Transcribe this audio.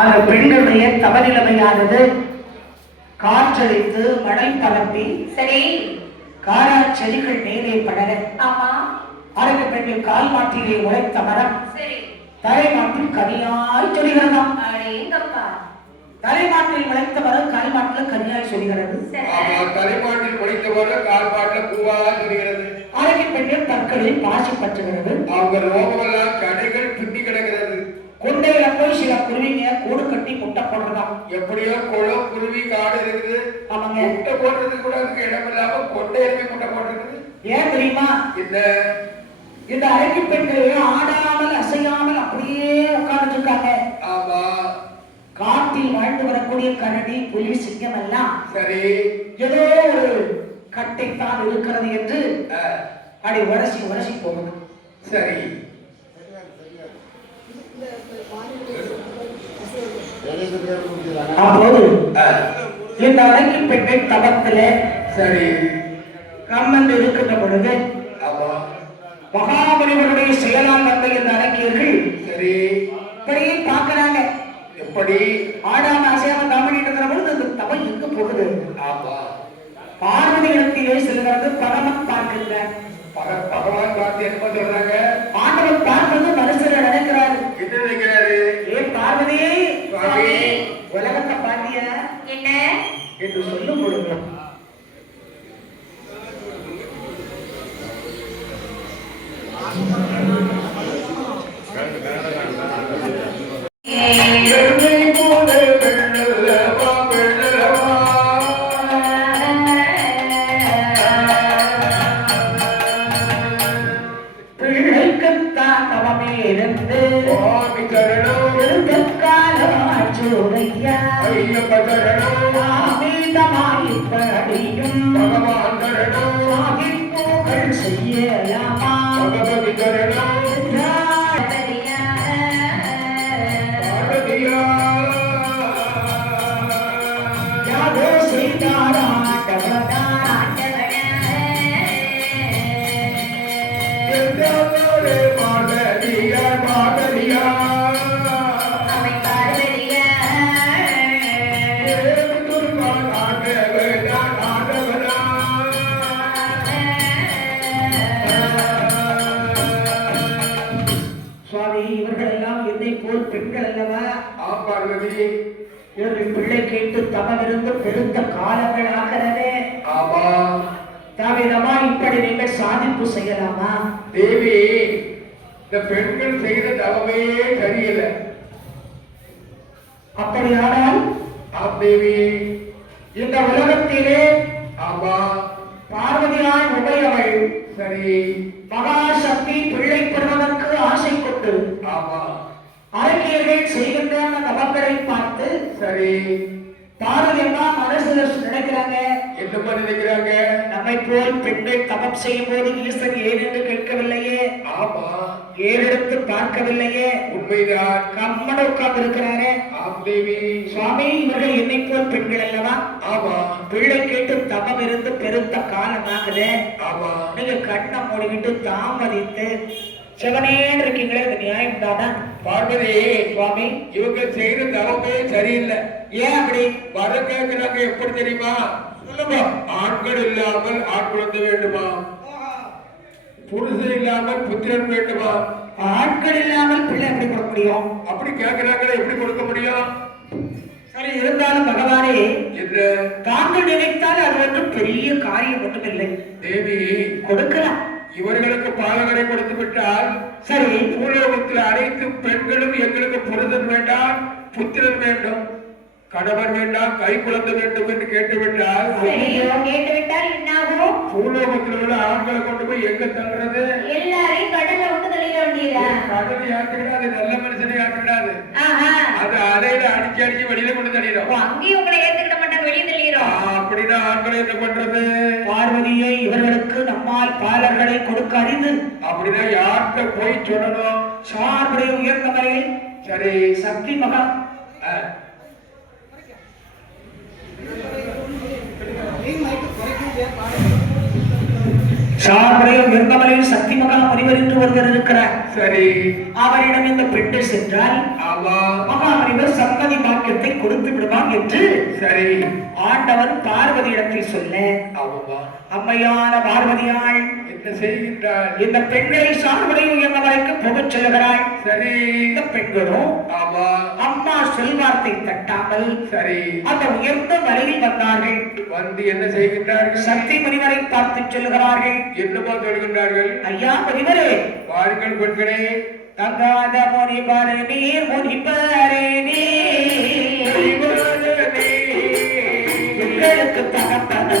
அந்த பெண்ணுடைய தவநிலைமையானது காற்றடித்து மழை பரப்பி சரி காரா செடிகள் மேலே படர ஆமா அழகு பெண்ணில் கால் மாட்டிலே உழைத்த மரம் சரி தலைமாட்டில் கனியாய் சொல்கிறதாம் தலைமாட்டில் உழைத்த மரம் கால் மாட்டில் கனியாய் சொல்கிறது தலைமாட்டில் உழைத்த மரம் கால் மாட்டில் பூவா சொல்கிறது அழகு பெண்ணில் தற்களில் பாசி பற்றுகிறது அவங்க ரோகமெல்லாம் கடைகள் பின்னி கிடக்கிறது கொண்டையில போய் சில குருவிங்க கூடு கட்டி முட்டை போடுறதாம் எப்படியோ குளம் குருவி காடு இருக்குது அவங்க முட்டை போடுறது கூட அதுக்கு இடம் இல்லாம கொண்டையிலுமே முட்டை போடுறது ஏன் தெரியுமா இந்த அழகு பெண்கள் ஆடாமல் அசையாமல் அப்படியே உட்கார்ந்து இருக்காங்க ஆமா காட்டில் வாழ்ந்து வரக்கூடிய கரடி புலி சிங்கம் எல்லாம் சரி ஏதோ ஒரு கட்டைத்தான் இருக்கிறது என்று அப்படி உரசி உரசி போகுது சரி அப்போது இந்த அழகி பெண்கள் தவத்துல சரி கம்மன் இருக்கின்ற பொழுது மகாபலிவருடைய செயலால் வந்த இந்த அழகியர்கள் சரி இப்படியே பார்க்கிறாங்க எப்படி ஆடாம அசையாம தாமணிட்டு இருக்கிற பொழுது அந்த தவம் எங்க போகுது பார்வதி இடத்திலே செல்கிறது பகவன் பார்க்கின்ற பகவான் பார்த்து என்ன சொல்றாங்க ஆண்டவன் பார்ப்பது மனசுல நினைக்கிறாரு என்ன நினைக்கிறாரு ஏ பார்வதியே உலகத்தை பாண்டிய என்ன என்று சொல்லும் பொழுது பிள்ளை கேட்டு தவறிருந்து பெருத்த காலங்கள் ஆகிறது. தாவிதமா இப்படி நீங்கள் சாதிப்பு செய்யலாமா? தேவி, இந்த பெண்கள் செய்த தவமே சரியில்லை. அப்படியானால் தேவி, இந்த உலகத்திலே பார்வதியாய் உடையவள் சரி மகாசக்தி பிள்ளை பெறுவதற்கு ஆசை கொண்டு அரங்கியர்கள் செய்கின்ற அந்த தவங்களை பார்த்து சரி பார்வதி அம்மா மனசுல நினைக்கிறாங்க, என்ன மாதிரி நினைக்கிறாங்க? நம்மை போல் பெண்கள் தவம் செய்யும் போது ஈசன் ஏன் என்று கேட்கவில்லையே, ஆமா ஏறெடுத்து பார்க்கவில்லையே, உண்மைதான். கம்மன உட்கார்ந்து இருக்கிறாரே. ஆம் தேவி. சுவாமி, இவர்கள் என்னை போல் பெண்கள் அல்லவா? ஆமா பிள்ளை கேட்டு தவம் இருந்து பெருத்த காலம் ஆகுது. ஆமா நீங்க கண்ணை மூடிக்கிட்டு தாமதித்து சிவனேன்னு இருக்கீங்களே, இது நியாயம் தானா? பார்வதி, சுவாமி, இவங்க செய்யற தவமே சரியில்லை. ஏன் அப்படி? வர கேட்கிறாங்க எப்படி தெரியுமா? சொல்லுங்க. ஆண்கள் இல்லாமல் ஆண் குழந்தை வேண்டுமா? புருஷன் இல்லாமல் புத்திரன் வேண்டுமா? ஆட்கள் இல்லாமல் பிள்ளை எப்படி கொடுக்க முடியும்? அப்படி கேட்கிறாங்களே, எப்படி கொடுக்க முடியும்? சரி, இருந்தாலும் பகவானே, என்று தாங்கள் நினைத்தால் அது ஒன்றும் பெரிய காரியம் ஒன்றும் இல்லை. தேவி, கொடுக்கலாம். இவர்களுக்கு பாலகரை கொடுத்து விட்டால் சரி, பூலோகத்தில் அனைத்து பெண்களும் எங்களுக்கு புருஷன் வேண்டாம், புத்திரன் வேண்டும், கணவர் வேண்டாம், கை குழந்தை வேண்டும் என்று கேட்டுவிட்டால் கேட்டுவிட்டால் என்னாகும்? பூலோகத்தில் உள்ள ஆண்களை கொண்டு போய் எங்க தள்ளுறது? எல்லாரையும் கடல்ல விட்டு தள்ளிட வேண்டியதா? கடலை ஆக்கிடாது, நல்ல மனுஷனை ஆக்கிடாது. ஆஹா. அது அலையில அடிச்சு அடிச்சு வெளியில கொண்டு தள்ளிடும். அங்கேயும் உங்களை ஏத்துக்கிட மாட்டாங்க, வெளியே தள்ளிடுறோம். அப்படின்னா ஆண்களை என்ன பண்றது? பார்வதியை இவர்களுக்கு நம்மால் பாலர்களை கொடுக்க அறிந்து அப்படின்னா யார்கிட்ட போய் சொல்லணும்? சார்புடைய உயர்ந்த முறையில் சரி சக்தி மகா சார்புடைய உயர்ந்த முறையில் சக்தி மகா முனிவர் என்று ஒருவர் இருக்கிறார். சரி, அவரிடம் இந்த பெண்ணை சென்றால் ஆமா மகாமுனிவர் சம்மதி வாக்கியத்தை கொடுத்து விடுவான் என்று சரி ஆண்டவன் பார்வதி இடத்தில் சொல்ல, ஆமாமா அம்மையான பார்வதியாள் என்ன செய்கின்றாள்? இந்த பெண்களை சார்புடைய உயர்ந்த வரைக்கும் போகச் சொல்லுகிறாள். சரி இந்த பெண்களும் ஆமா அம்மா செல்வார்த்தை தட்டாமல் சரி அந்த உயர்ந்த வரையில் வந்தார்கள். வந்து என்ன செய்கின்றார்கள்? சக்தி முனிவரை பார்த்து சொல்லுகிறார்கள், என்னமா சொல்கின்றார்கள்? ஐயா முனிவரே, பாருங்கள் பெண்களே, தங்காத முனிவரே நீர், முனிவரே நீர், எங்களுக்கு தகப்பனோ